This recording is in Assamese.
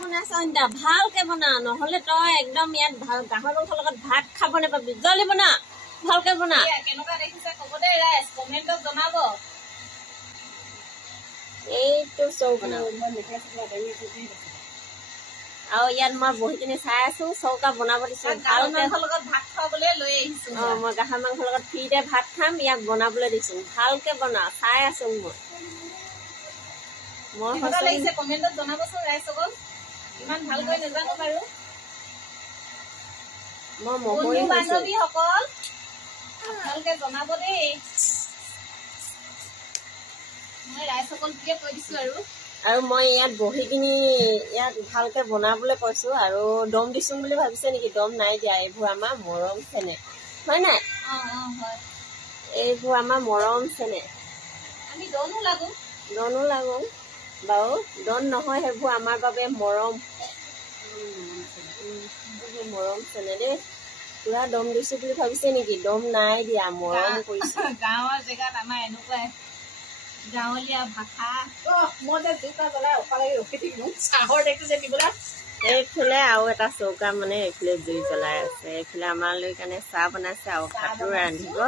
বনাইছ ইন্দা ভালকে বনা নহলে তই একদম ইয়াত ভাল গাহৰি মাংসৰ লগত ভাত খাব নাপাবি জলদি বনা ভালকে বনা কেনেকুৱা দেখিছে ক'ব দেই ৰাইজ কমেণ্টত জনাব এইটো চৌকা আৰু ইয়াত মই বহি কিনে চাই আছো চৌকা বনাব দিছো ভালকে লগত ভাত খাবলৈ লৈ আহিছো মই গাহৰি মাংসৰ লগত ফ্ৰীতে ভাত খাম ইয়াক বনাবলৈ দিছো ভালকে বনা চাই আছো মই লাগিছে কমেণ্টত জনাবচোন ৰাইজসকল ইমান ভালকৈ নাজানো বাৰু মই মহৰি বান্ধৱীসকল ভালকে জনাব দেই মই ৰাইজসকল বুলিয়ে কৈ দিছো আৰু মই ইয়াত বহি কিনি ইয়াত ভালকে বনাবলৈ কৈছো আৰু দম দিছো বুলি ভাবিছে নেকি দম নাই দিয়া এইবোৰ আমাৰ মৰম চেনেহ হয় নাই এইবোৰ আমাৰ মৰম চেনেহ আমি দনো লাগো বাৰু দন নহয় সেইবোৰ আমাৰ বাবে মৰম মৰম চেনেহ দেই পুৰা দম দিছো বুলি ভাবিছে নেকি দম নাই দিয়া মৰম কৰিছো গাঁৱৰ জেগাত আমাৰ এনেকুৱাই গাঁৱলীয়া ভাষা মই যে জুইটা জ্বলাই অফালে ৰখি থাকিলো চাহৰ দেখো যে দিবলৈ এইফালে আৰু এটা চৌকা মানে এইফালে জুই জ্বলাই আছে এইফালে আমালৈ কাৰণে চাহ বনাইছে আৰু ভাতো ৰান্ধিব